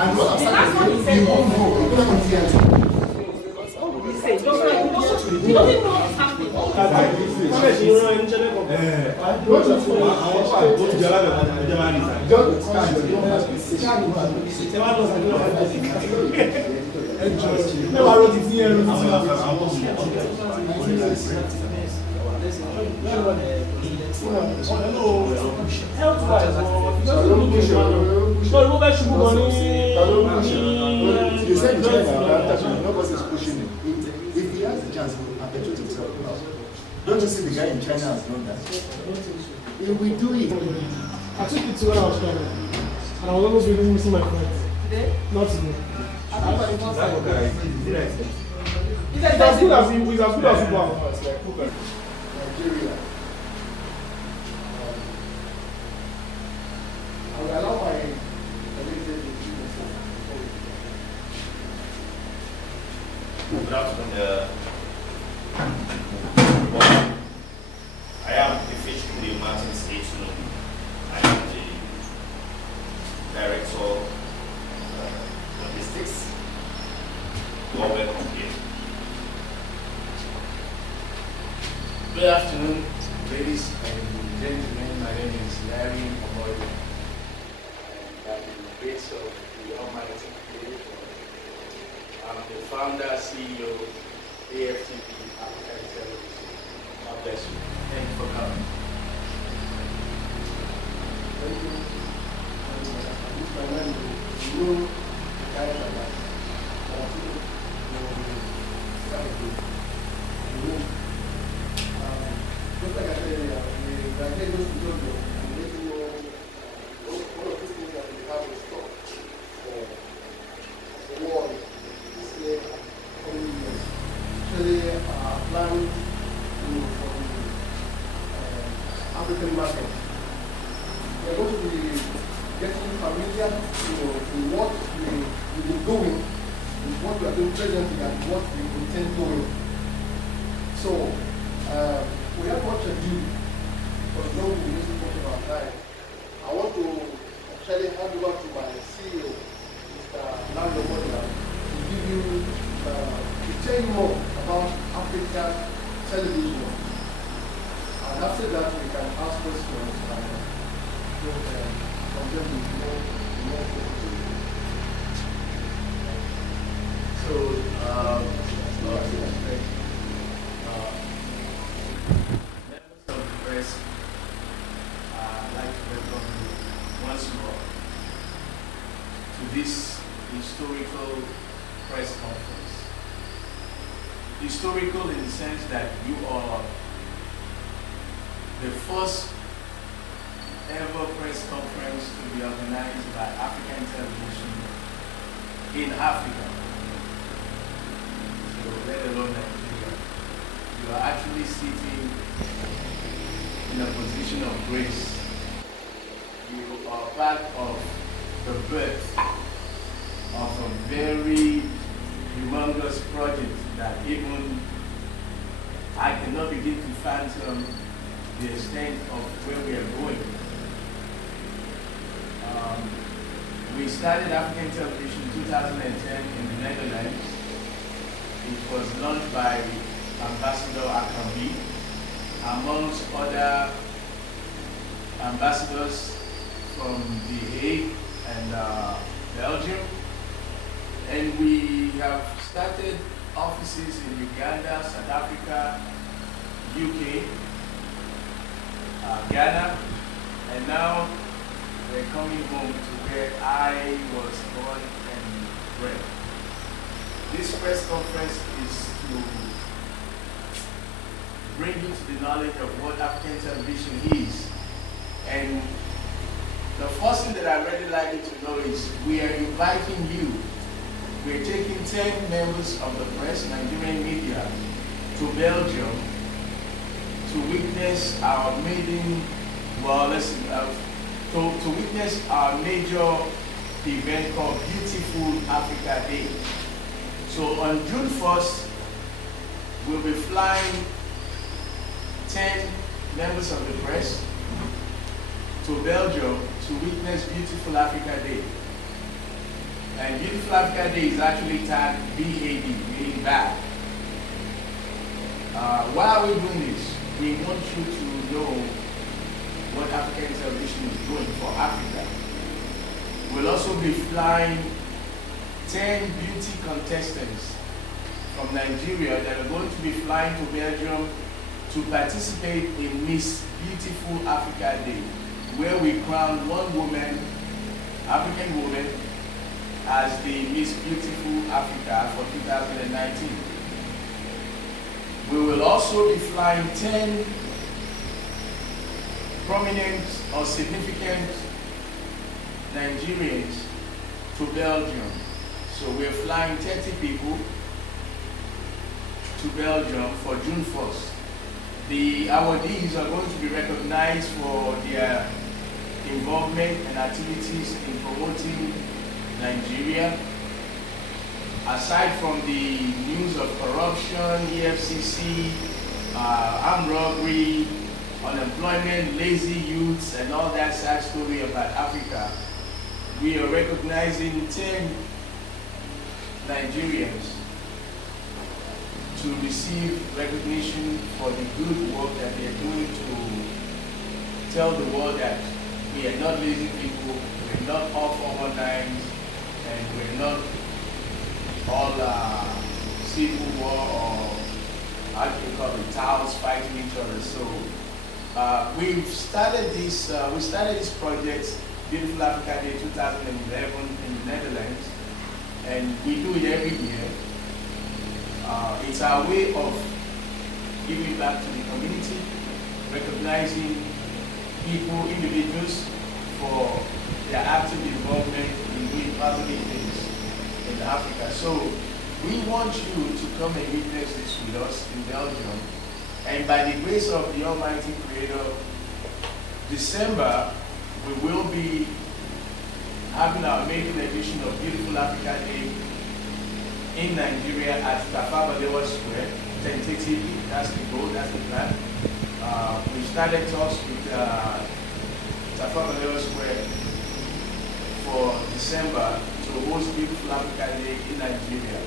And what I'm saying, that's what he said. you won't know. You're not going to hear it. He doesn't know what's happening. You said nobody's pushing him. If he has the chance, he will perpetuate himself. Don't you see the guy in China has done that? He will do it. I took it to when I was traveling, and I was almost really missing my flight. Today? Not today. I think for the first time. It's as good as it was. Nigeria. I will allow my Good afternoon. I am officially Martin Station. I am the Director of Logistics. Welcome here. Good afternoon, ladies and gentlemen. My name is Larry Omoyo, and by the grace of the Almighty Creator, I'm the founder, CEO, AFTV African Television. God bless you. Thank you for coming. Just like I said earlier, the agenda is to do and let you know one of the things that we have in stock for the world this year and coming years. Actually, planning for the African market. We're going to be getting familiar with what we've been doing, with what we are doing presently, and what we intend doing. So, we have much ado, but no we use much of our time. I want to actually hand over to my CEO, Mr. Larry Omoyo, to give you, to tell you more about African television. And after that, we can ask questions and from them more questions. So, members of the press, I'd like to welcome you once more to this historical press conference. Historical in the sense that you are the first ever press conference to be organized by African television in Africa. So let alone Nigeria. You are actually sitting in a position of grace. You are part of the birth of a very humongous project that even I cannot begin to fathom the extent of where we are going. We started African Television in 2010 in the Netherlands. It was launched by Ambassador Akambi, amongst other ambassadors from The Hague and Belgium. And we have started offices in Uganda, South Africa, UK, Ghana, and now we're coming home to where I was born and bred. This press conference is to bring you to the knowledge of what African television is. And the first thing that I'd really like you to know is we are inviting you. We're taking 10 members of the press, Nigerian media, to Belgium to witness our maiden, to witness our major event called Beautiful Africa Day. So on June 1st, we'll be flying 10 members of the press to Belgium to witness Beautiful Africa Day. And Beautiful Africa Day is actually tagged BAD, meaning bad. Why are we doing this? We want you to know what African Television is doing for Africa. We'll also be flying 10 beauty contestants from Nigeria that are going to be flying to Belgium to participate in Miss Beautiful Africa Day, where we crown one woman, African woman, as the Miss Beautiful Africa for 2019. We will also be flying 10 prominent or significant Nigerians to Belgium. So we're flying 30 people to Belgium for June 1st. The awardees are going to be recognized for their involvement and activities in promoting Nigeria. Aside from the news of corruption, EFCC, armed robbery, unemployment, lazy youths, and all that sad story about Africa, we are recognizing 10 Nigerians to receive recognition for the good work that they are doing to tell the world that we are not lazy people, we're not all 419s, and we're not all civil war or how do you call it, towns fighting each other. So we started this project, Beautiful Africa Day 2011 in the Netherlands, and we do it every year. It's our way of giving back to the community, recognizing people, individuals, for their active involvement in doing positive things in Africa. So we want you to come and witness this with us in Belgium. And by the grace of the Almighty Creator, December, we will be having our maiden edition of Beautiful Africa Day in Nigeria at Tafawa Balewa Square, tentatively. That's the goal, that's the plan. We started talks with Tafawa Balewa Square for December to host Beautiful Africa Day in Nigeria.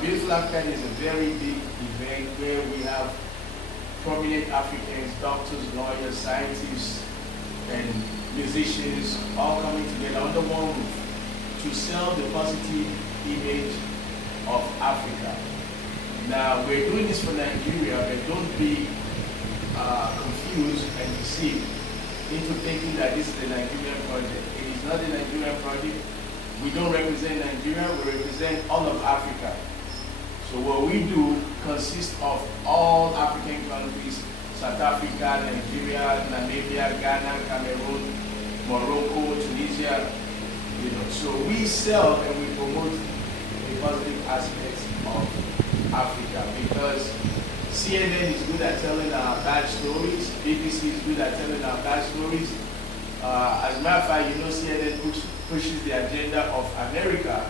Beautiful Africa Day is a very big event where we have prominent Africans, doctors, lawyers, scientists, and musicians all coming together under one roof to sell the positive image of Africa. Now, we're doing this for Nigeria, but don't be confused and deceived into thinking that this is the Nigerian project. It is not a Nigerian project. We don't represent Nigeria, we represent all of Africa. So what we do consists of all African countries, South Africa, Nigeria, Namibia, Ghana, Cameroon, Morocco, Tunisia, So we sell and we promote the positive aspects of Africa because CNN is good at telling our bad stories, BBC is good at telling our bad stories. As a matter of fact, CNN pushes the agenda of America,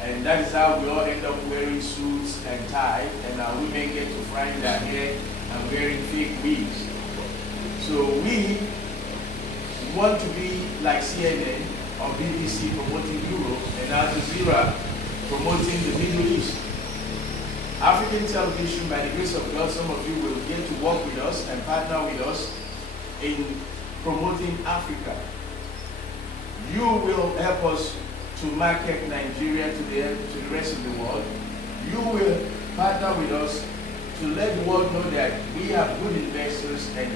and that is how we all end up wearing suits and ties, and our women get to frying their hair and wearing fake wigs. So we want to be like CNN or BBC promoting Europe and Al Jazeera promoting the Middle East. African television, by the grace of God, some of you will get to work with us and partner with us in promoting Africa. You will help us to market Nigeria to the rest of the world. You will partner with us to let the world know that we have good investors and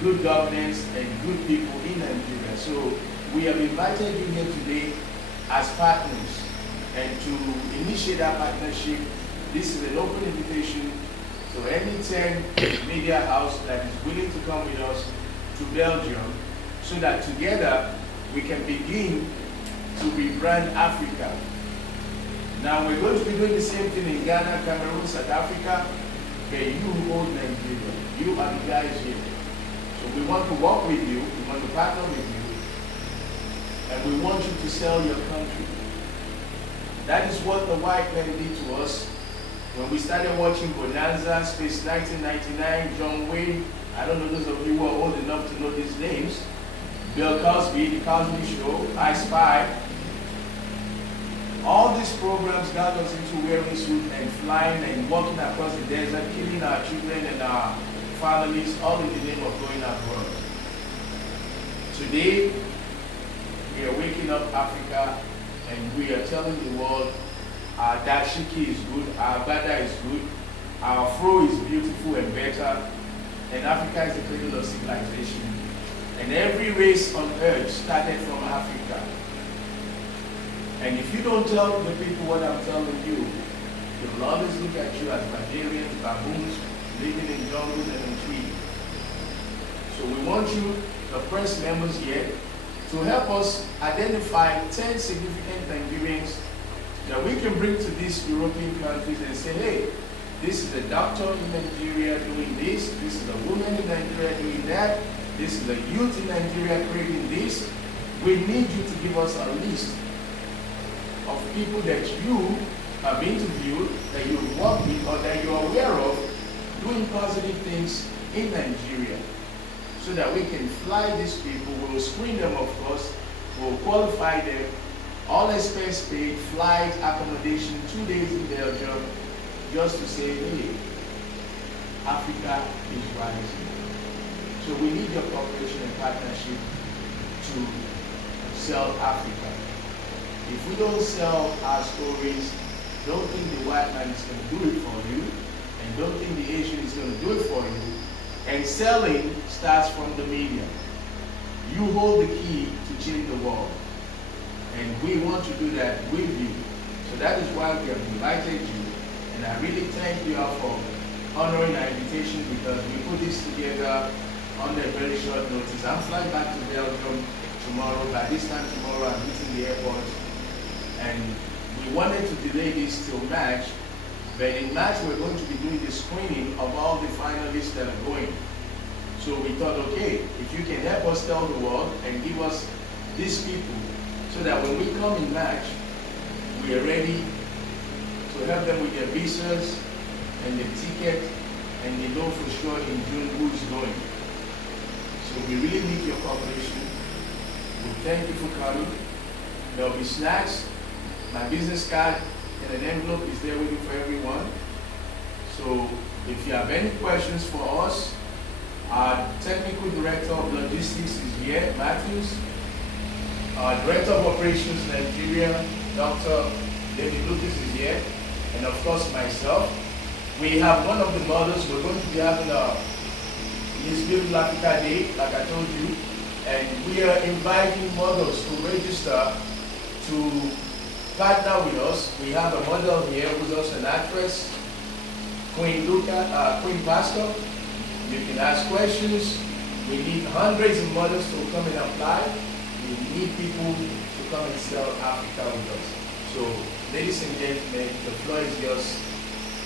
good governance and good people in Nigeria. So we have invited you here today as partners, and to initiate our partnership, this is an open invitation to any 10 media house that is willing to come with us to Belgium so that together we can begin to rebrand Africa. Now we're going to be doing the same thing in Ghana, Cameroon, South Africa, but you hold Nigeria. You are the guys here. So we want to work with you, we want to partner with you, and we want you to sell your country. That is what the white men did to us when we started watching Bonanza, Space 1999, John Wayne. I don't know those of you who are old enough to know these names. Bill Cosby, The Cosby Show, I Spy. these programs got us into wearing suits and flying and walking across the desert, killing our children and our families, all in the name of going abroad. Today, we are waking up Africa and we are telling the world our dashiki is good, our bada is good, our fro is beautiful and better, and Africa is the cradle of civilization. And every race on earth started from Africa. And if you don't tell the people what I'm telling you, they will always look at you as barbarians, baboons, living in jungles and in trees. So we want you, the press members here, to help us identify 10 significant Nigerians that we can bring to these European countries and say, hey, this is a doctor in Nigeria doing this is a woman in Nigeria doing that, this is a youth in Nigeria creating this. We need you to give us a list of people that you have interviewed, that you've worked with, or that you're aware of doing positive things in Nigeria, so that we can fly these people. We'll screen them, of course, we'll qualify them, all expense paid, flight, accommodation, 2 days in Belgium, just to say, hey, Africa is rising. So we need your cooperation and partnership to sell Africa. If we don't sell our stories, don't think the white man is going to do it for you, and don't think the Asian is going to do it for you. And selling starts from the media. You hold the key to change the world. And we want to do that with you. So that is why we have invited you. And I really thank you all for honoring our invitation, because we put this together under very short notice. I'm flying back to Belgium tomorrow. By this time tomorrow, I'm meeting the airport. And we wanted to delay this till March, but in March we're going to be doing the screening of all the finalists that are going. So we thought, okay, if you can help us tell the world and give us these people, so that when we come in March, we are ready to help them with their visas and their ticket, and they know for sure in June who's going. So we really need your cooperation. We thank you for coming. There will be snacks. My business card in an envelope is there waiting for everyone. So if you have any questions for us, our technical director of logistics is here, Matthews. Our director of operations Nigeria, Dr. David Lucas is here, and of course myself. We have one of the models. We're going to be having a Miss Beautiful Africa Day, like I told you, and we are inviting models to register to partner with us. We have a model here who's also an actress, Queen Pastor. You can ask questions. We need hundreds of models to come and apply. We need people to come and sell Africa with us. So, ladies and gentlemen, the floor is yours.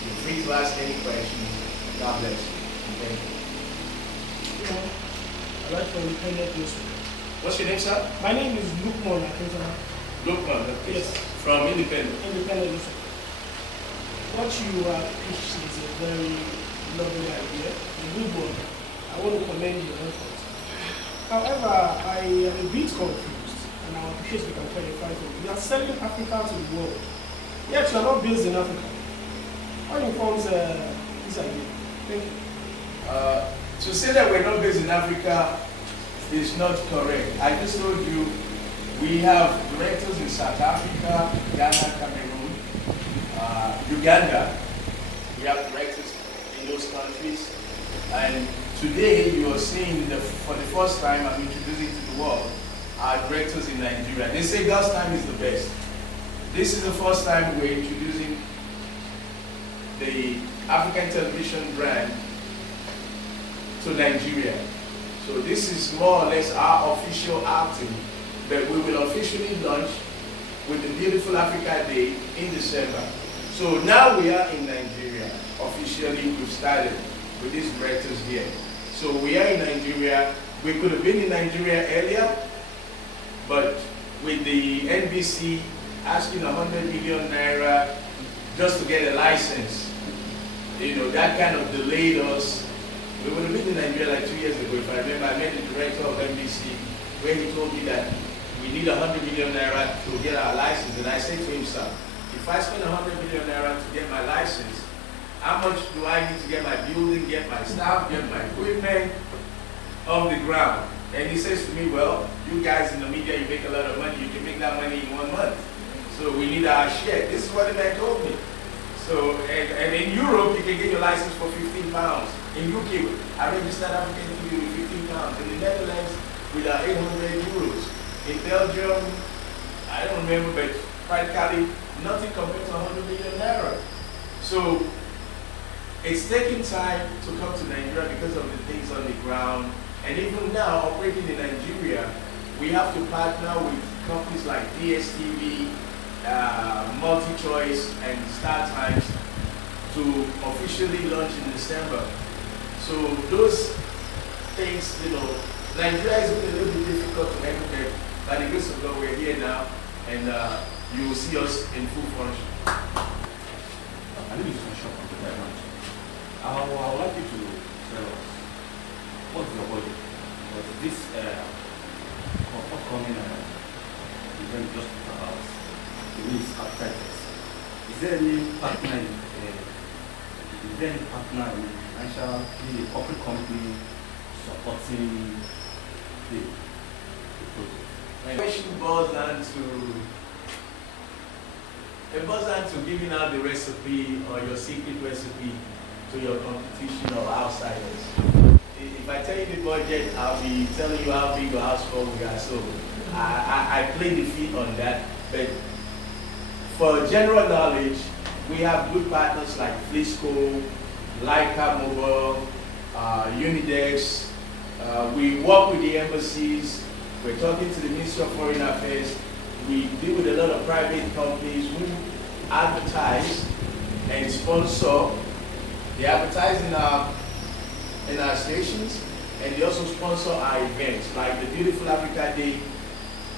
You're free to ask any questions. God bless you. Thank you. I like for independent newspaper. What's your name, sir? My name is Lukman Akintana. Lukman. Yes. From Independent. Independent newspaper. What you pitched is a very lovely idea, a good one. I want to commend your effort. However, I am a bit confused, and I appreciate you can clarify for me. You are selling Africa to the world, yet you are not based in Africa. What informs this idea? Thank you. To say that we're not based in Africa is not correct. I just told you we have directors in South Africa, Ghana, Cameroon, Uganda. We have directors in those countries. And today you are seeing, for the first time, I'm introducing to the world our directors in Nigeria. They say God's time is the best. This is the first time we're introducing the African television brand to Nigeria. So this is more or less our official outing, but we will officially launch with the Beautiful Africa Day in December. So now we are in Nigeria. Officially, we've started with these directors here. So we are in Nigeria. We could have been in Nigeria earlier, but with the NBC asking 100 million naira just to get a license, that kind of delayed us. We would have been in Nigeria like 2 years ago. If I remember, I met the director of NBC where he told me that we need 100 million naira to get our license. And I said to him, sir, If I spend 100 million naira to get my license, how much do I need to get my building, get my staff, get my equipment off the ground? And he says to me, well, you guys in the media, you make a lot of money, you can make that money in 1 month. So we need our share. This is what the man told me. So, and in Europe, you can get your license for 15 pounds. In UK, I registered African TV with 15 pounds. In the Netherlands, with 800 euros. In Belgium, I don't remember, but practically nothing compared to 100 million naira. So, it's taking time to come to Nigeria because of the things on the ground. And even now, operating in Nigeria, we have to partner with companies like DSTV, MultiChoice, and StarTimes to officially launch in December. So those things, Nigeria is a little bit difficult to navigate. By the grace of God, we're here now, and you will see us in full function. My name is Bishop. Thank you very much. I would like you to tell us what's your budget? Because this upcoming event just about the needs affected. Is there any partner in financial, a corporate company supporting the project? My question boils down to giving out the recipe or your secret recipe to your competition or outsiders. If I tell you the budget, I'll be telling you how big or how small we are. So I play the field on that. But for general knowledge, we have good partners like Flisco, Leica Mobile, Unidex. We work with the embassies. We're talking to the Ministry of Foreign Affairs. We deal with a lot of private companies who advertise and sponsor. They advertise in our stations, and they also sponsor our events, like the Beautiful Africa Day.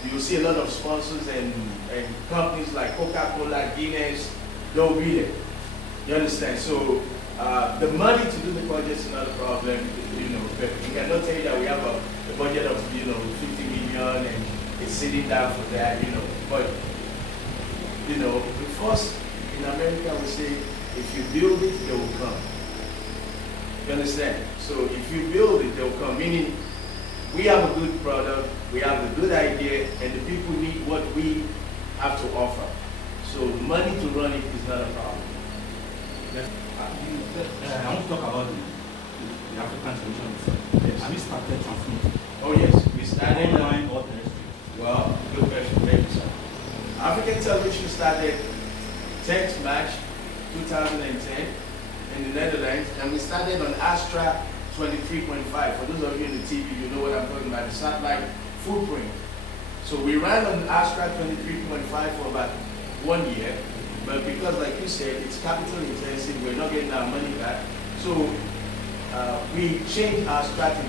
You'll see a lot of sponsors and companies like Coca-Cola, Guinness, they'll be there. You understand? So the money to do the project is not a problem, but we cannot tell you that we have a budget of 50 million and it's sitting down for that, But first in America we say, if you build it, they will come. You understand? So if you build it, they'll come. Meaning, we have a good product, we have a good idea, and the people need what we have to offer. So money to run it is not a problem. I want to talk about the African television. Yes. Have you started transmitting? Oh yes, we started Online or terrestrial? Well, good question. Thank you, sir. African television started 10th March 2010 in the Netherlands, and we started on Astra 23.5. For those of you in the TV, you know what I'm talking about, the satellite footprint. So we ran on Astra 23.5 for about 1 year, but because, like you said, it's capital intensive, we're not getting our money back. So we changed our strategy.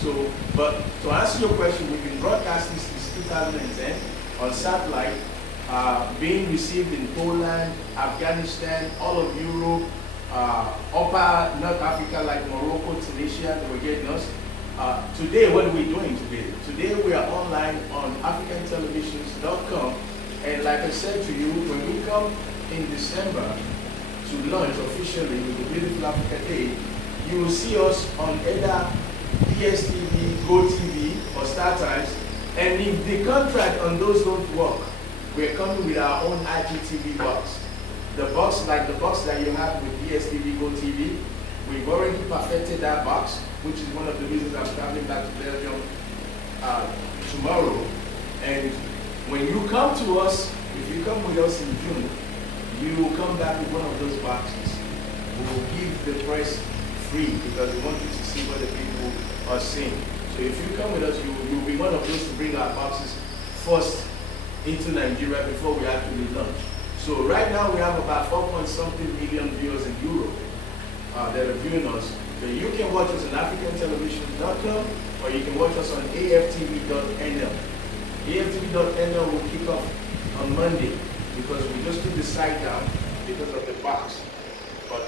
So, but to answer your question, we've been broadcasting since 2010 on satellite, being received in Poland, Afghanistan, all of Europe, upper North Africa like Morocco, Tunisia, they were getting us. Today, what are we doing today? Today we are online on africantelevisions.com, and like I said to you, when we come in December to launch officially with the Beautiful Africa Day, you will see us on either DSTV, GoTV, or StarTimes, and if the contract on those don't work, we're coming with our own IGTV box. The box, like the box that you have with DSTV, GoTV, we've already perfected that box, which is one of the reasons I'm traveling back to Belgium tomorrow. And when you come to us, if you come with us in June, you will come back with one of those boxes. We will give the press free because we want you to see what the people are seeing. So if you come with us, you will be one of those to bring our boxes first into Nigeria before we actually launch. So right now we have about 4-point-something million viewers in Europe that are viewing us. So you can watch us on africantelevision.com, or you can watch us on aftv.nl. aftv.nl will kick off on Monday because we just took the site down because of the box. But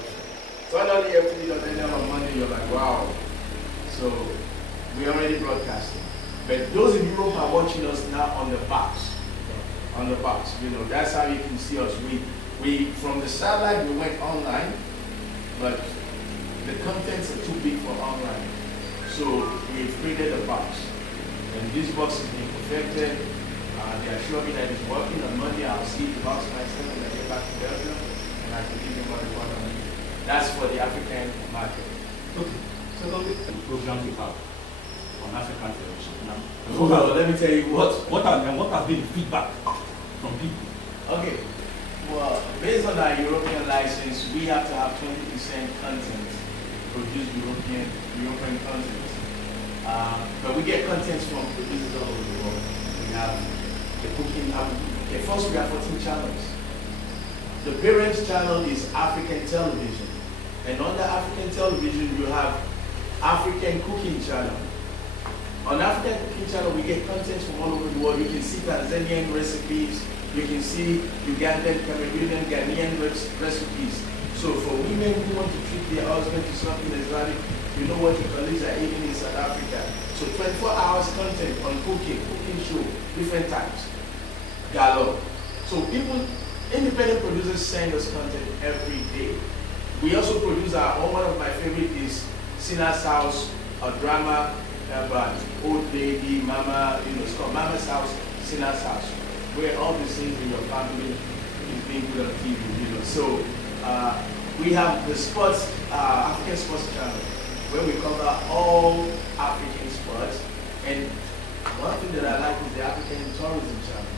turn on aftv.nl on Monday, you're like, wow. So we're already broadcasting. But those in Europe are watching us now on the box. on the box. You know, that's how you can see us. We from the satellite we went online, but the contents are too big for online. So we've created a box, and this box is being perfected. They assure me that it's working. On Monday I'll see the box myself when I get back to Belgium, and I can give them what I want on it. That's for the African market. Okay. Secondly, the programs we have on African television. Now, Well, let me tell you what what has been the feedback from people? Okay. Well, based on our European license, we have to have 20% content, produce European content. But we get content from producers all over the world. We have the cooking. Okay, first we have 14 channels. The parent channel is African television, and on the African television you have African cooking channel. On African cooking channel, we get content from all over the world. You can see Tanzanian recipes. You can see Ugandan, Cameroonian, Ghanaian recipes. So for women who want to treat their husband to something exotic, you know what your colleagues are eating in South Africa. So 24 hours content on cooking show, different types, galore. So people, independent producers send us content every day. We also produce our own. One of my favorite is Sina's House, a drama about old lady, mama, it's called Mama's House, Sina's House, where all the scenes in your family is being put on TV, So we have the sports, African sports channel, where we cover all African sports. And one thing that I like is the African tourism channel.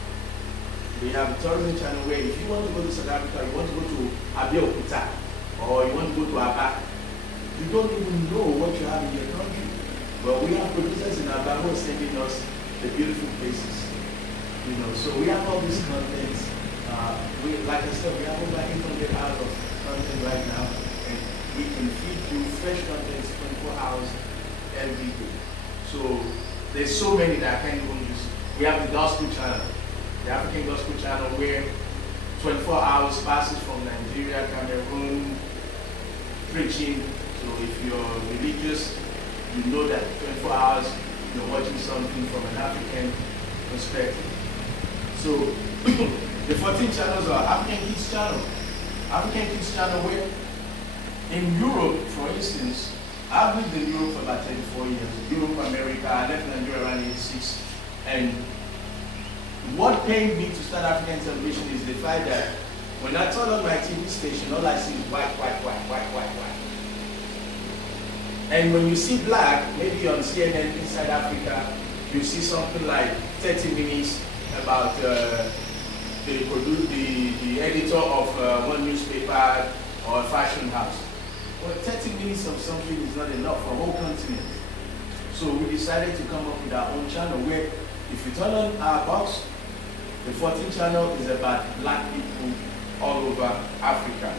We have a tourism channel where if you want to go to South Africa, you want to go to Abeokuta, or you want to go to Aba, you don't even know what you have in your country. But we have producers in Aba who are sending us the beautiful places. So we have all these contents. Like I said, we have over 800 hours of content right now, and we can feed you fresh content 24 hours every day. So there's so many that I can't even use. We have the gospel channel, the African gospel channel, where 24 hours passes from Nigeria, Cameroon, preaching. So if you're religious, you know that 24 hours you're watching something from an African perspective. So the 14 channels are African Kids Channel. African Kids Channel where in Europe, for instance, I've lived in Europe for about 34 years. Europe, America, I left Nigeria around 86. And what pained me to start African television is the fact that when I turn on my TV station, all I see is white. And when you see black, maybe on CNN Inside Africa, you see something like 30 minutes about the editor of one newspaper or fashion house. Well, 30 minutes of something is not enough for a whole continent. So we decided to come up with our own channel where if you turn on our box, the 14th channel is about black people all over Africa.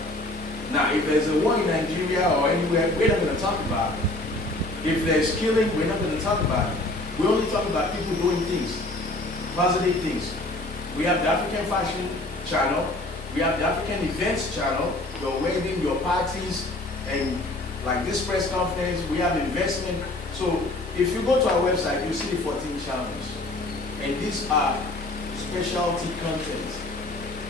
Now, if there's a war in Nigeria or anywhere, we're not going to talk about it. If there's killing, we're not going to talk about it. We only talk about people doing things, positive things. We have the African Fashion Channel. We have the African Events Channel, your wedding, your parties, and like this press conference, we have investment. So if you go to our website, you see the 14 channels. And these are specialty content.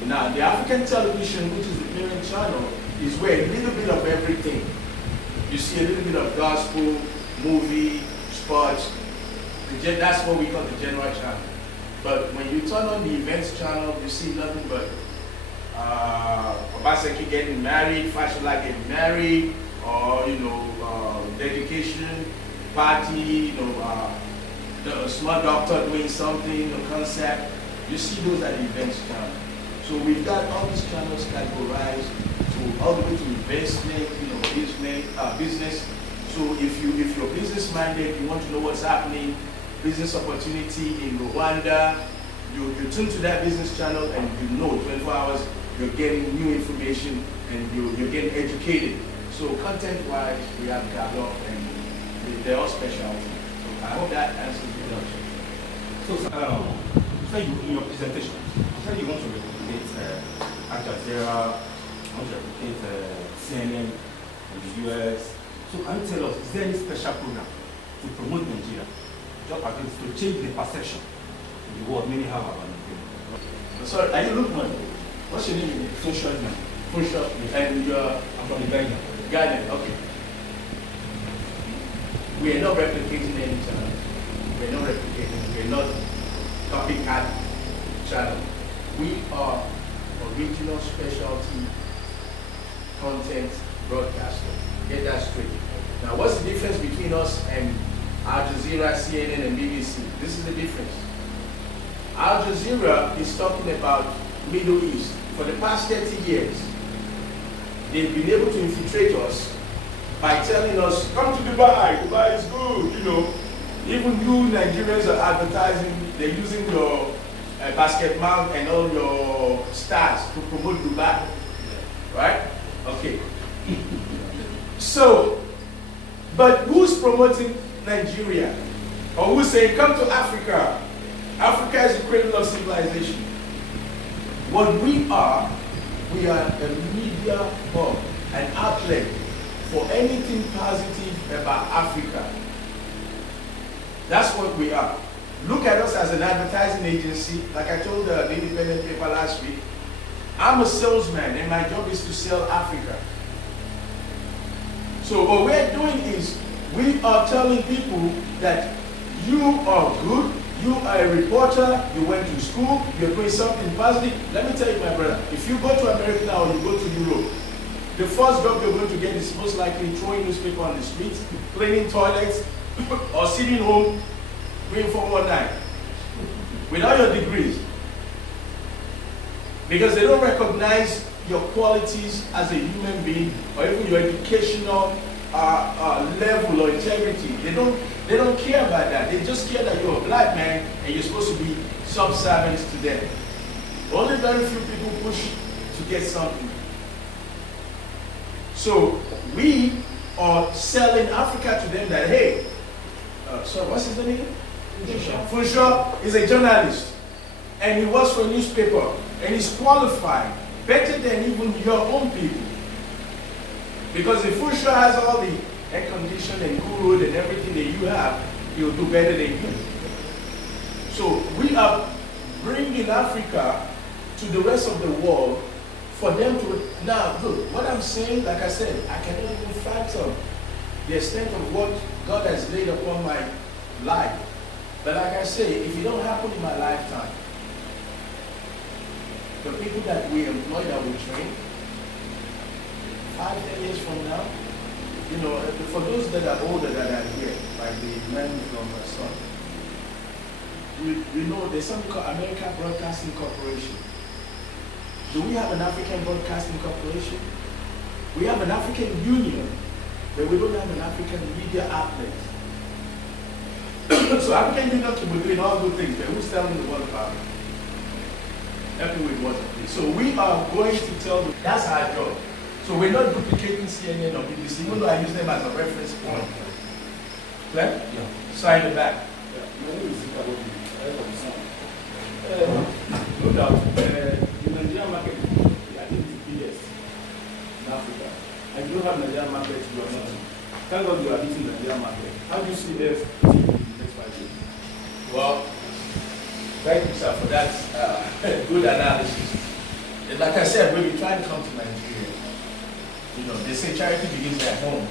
Now, the African television, which is the parent channel, is where a little bit of everything. You see a little bit of gospel, movie, sports. That's what we call the general channel. But when you turn on the events channel, you see nothing but Obaseki getting married, Fashola getting married, or dedication, party, the small doctor doing something, the concept. You see those are the events channel. So we've got all these channels categorized to all the way to investment, business. So if you're business minded, you want to know what's happening, business opportunity in Rwanda, you tune to that business channel and 24 hours you're getting new information and you're getting educated. So content-wise, we have Galo and they're all specialty. So I hope that answers the question. So in your presentation, you said you want to replicate Al Jazeera, you want to replicate CNN in the US. So can you tell us, is there any special program to promote Nigeria, just against to change the perception in the world many have about Nigeria? The Sorry, are you Lukman? What's your name again? Social media. Funsho. And you're I'm from the Ghana. Ghana. Okay. We are not replicating any channel. We are not replicating. We are not copycat channel. We are original specialty content broadcaster. Get that straight. Now, what's the difference between us and Al Jazeera, CNN, and BBC? This is the difference. Al Jazeera is talking about Middle East. For the past 30 years, they've been able to infiltrate us by telling us, come to Dubai, Dubai is good, you know. Even you Nigerians are advertising, they're using your basketball and all your stars to promote Dubai, right? Okay. So, but who's promoting Nigeria? Or who's saying, come to Africa? Africa is the cradle of civilization. What we are a media hub, an outlet for anything positive about Africa. That's what we are. Look at us as an advertising agency. Like I told the Independent paper last week, I'm a salesman and my job is to sell Africa. So what we're doing is we are telling people that you are good, you are a reporter, you went to school, you're doing something positive. Let me tell you, my brother, if you go to America now or you go to Europe, the first job you're going to get is most likely throwing newspaper on the streets, cleaning toilets, or sitting home doing 419 without your degrees. Because they don't recognize your qualities as a human being or even your educational level or integrity. They don't care about that. They just care that you're a black man and you're supposed to be subservient to them. Only very few people push to get something. So we are selling Africa to them that, hey, so what's his name? Funsho is a journalist and he works for a newspaper and he's qualified better than even your own people. Because if Funsho has all the air conditioning and cool road and everything that you have, he'll do better than you. So we are bringing Africa to the rest of the world for them to, now look, what I'm saying, like I said, I cannot even fathom the extent of what God has laid upon my life. But like I say, if it don't happen in my lifetime, the people that we employ, that we train, 5-10 years from now, you know, for those that are older that are here, like the men from the Sun, we know there's something called American Broadcasting Corporation. Do we have an African Broadcasting Corporation? We have an African Union, but we don't have an African media outlet. So African Union can be doing all good things, but who's telling the world about it? Help me with what it is. So we are going to tell them, that's our job. So we're not duplicating CNN or BBC, even though I use them as a reference point. Clear? Yeah. Sign it back. Yeah. My name is Zika Bobi. I'm from Sun. No doubt, the Nigerian market, I think it's the biggest in Africa. And you don't have Nigerian market, you are not. Thank God you are hitting the Nigerian market. How do you see this in the next 5 years? Well, thank you, sir, for that good analysis. And like I said, when you try to come to Nigeria, you know, they say charity begins at home.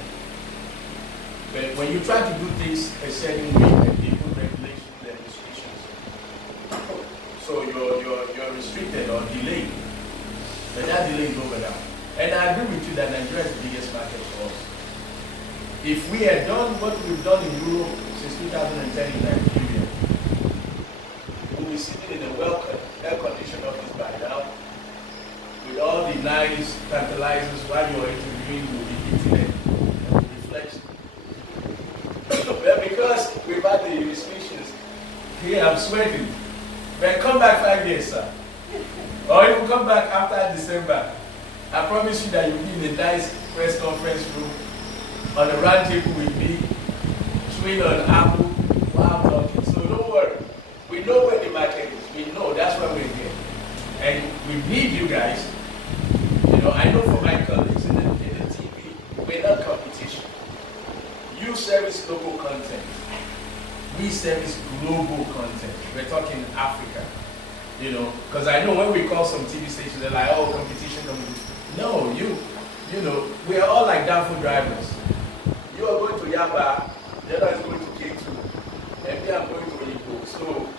But when you try to do things a certain way, they put regulations and restrictions. So you're restricted or delayed. But that delay is over now. And I agree with you that Nigeria is the biggest market for us. If we had done what we've done in Europe since 2010 in Nigeria, we'll be sitting in a air-conditioned office by now, with all the nice tantalizers while you're interviewing, you'll be eating it and reflection. Well, because we've had the restrictions, here I'm sweating. But come back 5 years, sir. Or even come back after December. I promise you that you'll be in a nice press conference room on a round table with me, chewing on apple while I'm talking. So don't worry. We know where the market is. We know that's why we're here. And we need you guys. You know, I know for my colleagues in the TV, we're not competition. You service local content. We service global content. We're talking Africa. You know, because I know when we call some TV stations, they're like, oh, competition. No, you know, we are all like downfall drivers. You are going to Yaba, the other is going to K2, and me, I'm going to Igbo. So,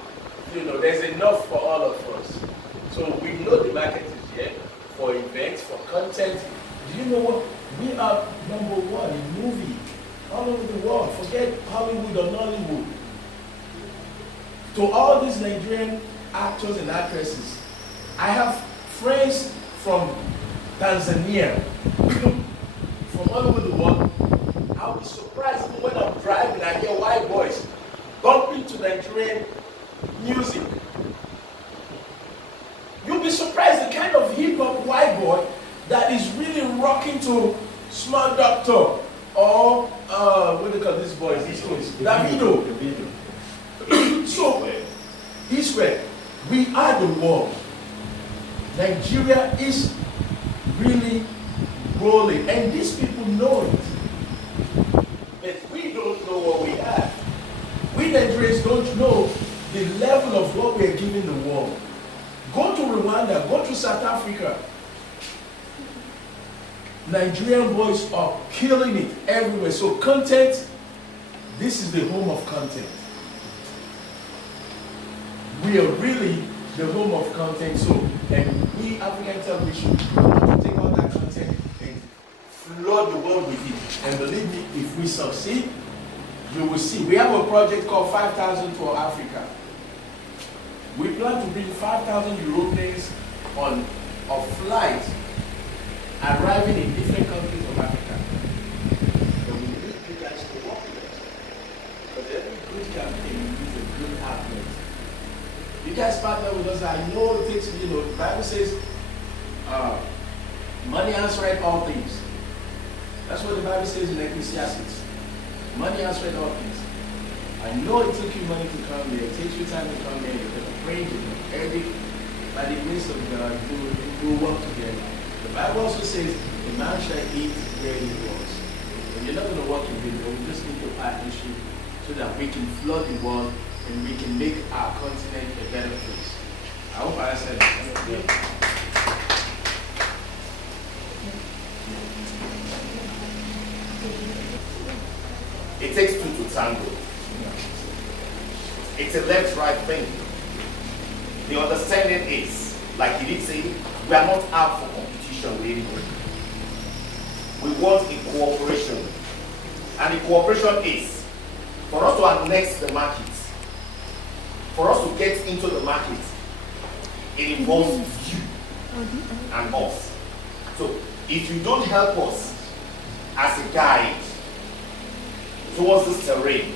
you know, there's enough for all of us. So we know the market is here for events, for content. Do you know what? We are #1 in movie all over the world. Forget Hollywood or Nollywood. To all these Nigerian actors and actresses, I have friends from Tanzania, from all over the world. I'll be surprised even when I'm driving, I hear white boys bumping to Nigerian music. You'll be surprised the kind of hip-hop white boy that is really rocking to Small Doctor or what do they call these boys? These boys, Davido. So, Israel, we are the world. Nigeria is really rolling, and these people know it. But we don't know what we have. We Nigerians don't know the level of what we are giving the world. Go to Rwanda, go to South Africa. Nigerian boys are killing it everywhere. So content, this is the home of content. We are really the home of content. So, and we African television want to take all that content and flood the world with it. And believe me, if we succeed, you will see. We have a project called 5,000 for Africa. We plan to bring 5,000 Europeans on a flight arriving in different countries of Africa. But we need you guys to work with us. Because every good campaign needs a good outlet. You guys partner with us. I know it takes, you know, the Bible says, money answereth all things. That's what the Bible says in Ecclesiastes. Money answereth all things. I know it took you money to come here. It takes you time to come here. You're going to praise Him. By the grace of God, you will work together. The Bible also says, the man shall eat where he was. And you're not going to work in it, but we just need a partnership so that we can flood the world and we can make our continent a better place. I hope I said that. It takes two to tango. It's a left-right thing. The understanding is, like he did say, we are not out for competition with anybody. We want a cooperation. And the cooperation is for us to annex the market, for us to get into the market. It involves you and us. So if you don't help us as a guide towards this terrain,